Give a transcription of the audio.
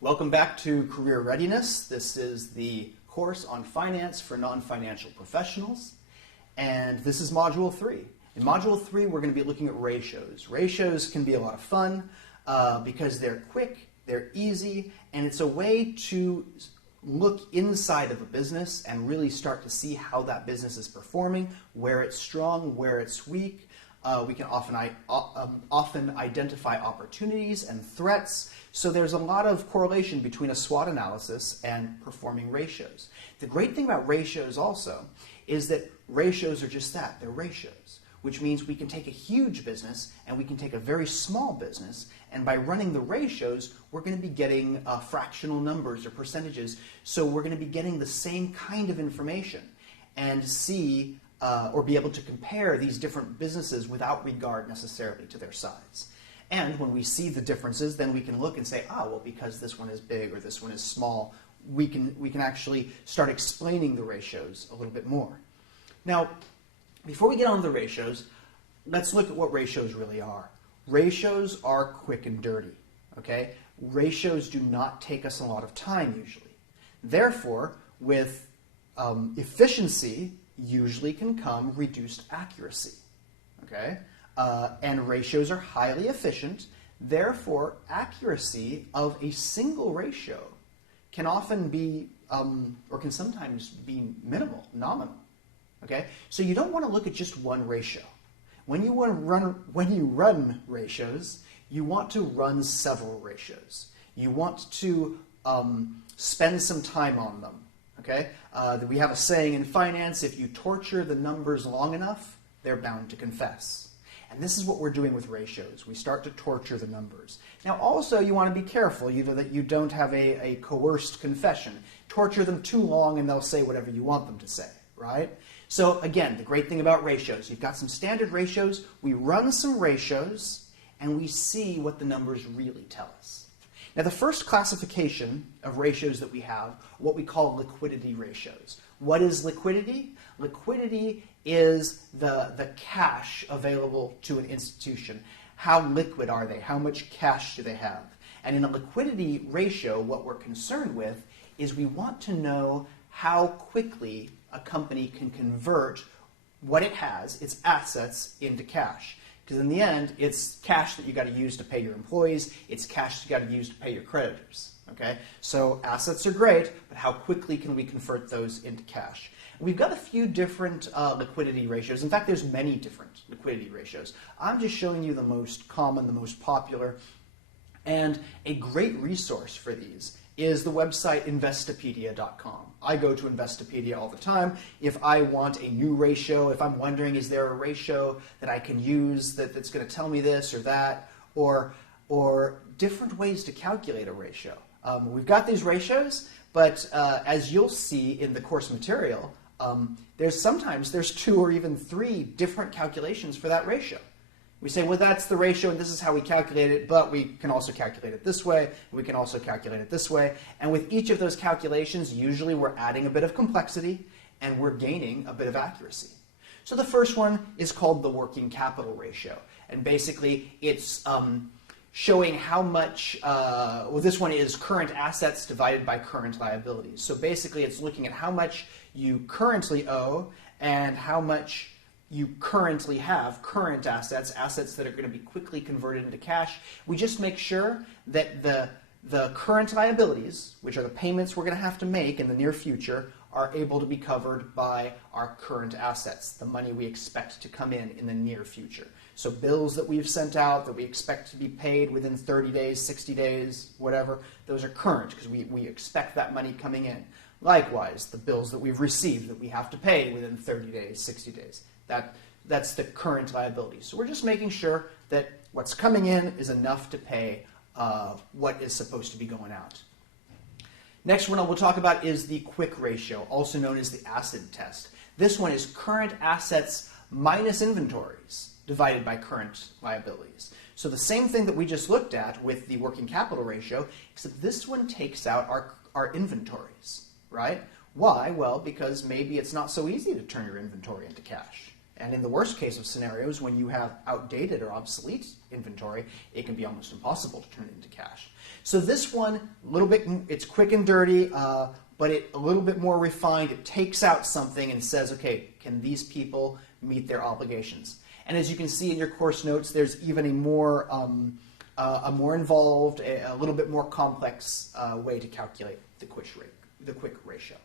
Welcome back to Career Readiness. This is the course on finance for non-financial professionals, and this is Module 3. In Module 3, we're going to be looking at ratios. Ratios can be a lot of fun because they're quick, they're easy, and it's a way to look inside of a business and really start to see how that business is performing, where it's strong, where it's weak. We can often identify opportunities and threats. So there's a lot of correlation between a SWOT analysis and performing ratios. The great thing about ratios also is that ratios are just that, they're ratios, which means we can take a huge business and we can take a very small business, and by running the ratios, we're going to be getting fractional numbers or percentages, so we're going to be getting the same kind of information and see or be able to compare these different businesses without regard necessarily to their size. And when we see the differences, then we can look and say, well, because this one is big or this one is small, we can actually start explaining the ratios a little bit more. Now, before we get on to the ratios, let's look at what ratios really are. Ratios are quick and dirty, okay? Ratios do not take us a lot of time usually. Therefore, with efficiency usually can come reduced accuracy, okay? And ratios are highly efficient. Therefore, accuracy of a single ratio can often be, or can sometimes be minimal, nominal. Okay, so you don't want to look at just one ratio. When you run ratios, you want to run several ratios. You want to spend some time on them. Okay, we have a saying in finance: if you torture the numbers long enough, they're bound to confess. And this is what we're doing with ratios. We start to torture the numbers. Now also you want to be careful either that you don't have a coerced confession. Torture them too long and they'll say whatever you want them to say, right? So again, the great thing about ratios, you've got some standard ratios, we run some ratios, and we see what the numbers really tell us. Now the first classification of ratios that we have, what we call liquidity ratios. What is liquidity? Liquidity is the cash available to an institution. How liquid are they? How much cash do they have? And in a liquidity ratio, what we're concerned with is we want to know how quickly a company can convert what it has, its assets, into cash. Because in the end, it's cash that you got to use to pay your employees, it's cash you got to use to pay your creditors. Okay? So assets are great, but how quickly can we convert those into cash? We've got a few different liquidity ratios. In fact, there's many different liquidity ratios. I'm just showing you the most common, the most popular, and a great resource for these is the website Investopedia.com. I go to Investopedia all the time. If I want a new ratio, if I'm wondering is there a ratio that I can use that's going to tell me this or that, or different ways to calculate a ratio. We've got these ratios, but as you'll see in the course material, there's 2 or even 3 different calculations for that ratio. We say, well, that's the ratio, and this is how we calculate it, but we can also calculate it this way, we can also calculate it this way. And with each of those calculations, usually we're adding a bit of complexity, and we're gaining a bit of accuracy. So the first one is called the working capital ratio. And basically, it's showing how much, this one is current assets divided by current liabilities. So basically, it's looking at how much you currently owe and how much you currently have, current assets, assets that are going to be quickly converted into cash. We just make sure that the current liabilities, which are the payments we're going to have to make in the near future, are able to be covered by our current assets, the money we expect to come in the near future. So bills that we've sent out that we expect to be paid within 30 days, 60 days, whatever, those are current because we expect that money coming in. Likewise, the bills that we've received that we have to pay within 30 days, 60 days. That's the current liability. So we're just making sure that what's coming in is enough to pay what is supposed to be going out. Next one we'll talk about is the quick ratio, also known as the acid test. This one is current assets minus inventories divided by current liabilities. So the same thing that we just looked at with the working capital ratio, except this one takes out our inventories, right? Why? Well, because maybe it's not so easy to turn your inventory into cash. And in the worst case of scenarios, when you have outdated or obsolete inventory, it can be almost impossible to turn it into cash. So this one, a little bit, it's quick and dirty, but a little bit more refined. It takes out something and says, okay, can these people meet their obligations? And as you can see in your course notes, there's even a more involved, a little bit more complex way to calculate the quick ratio.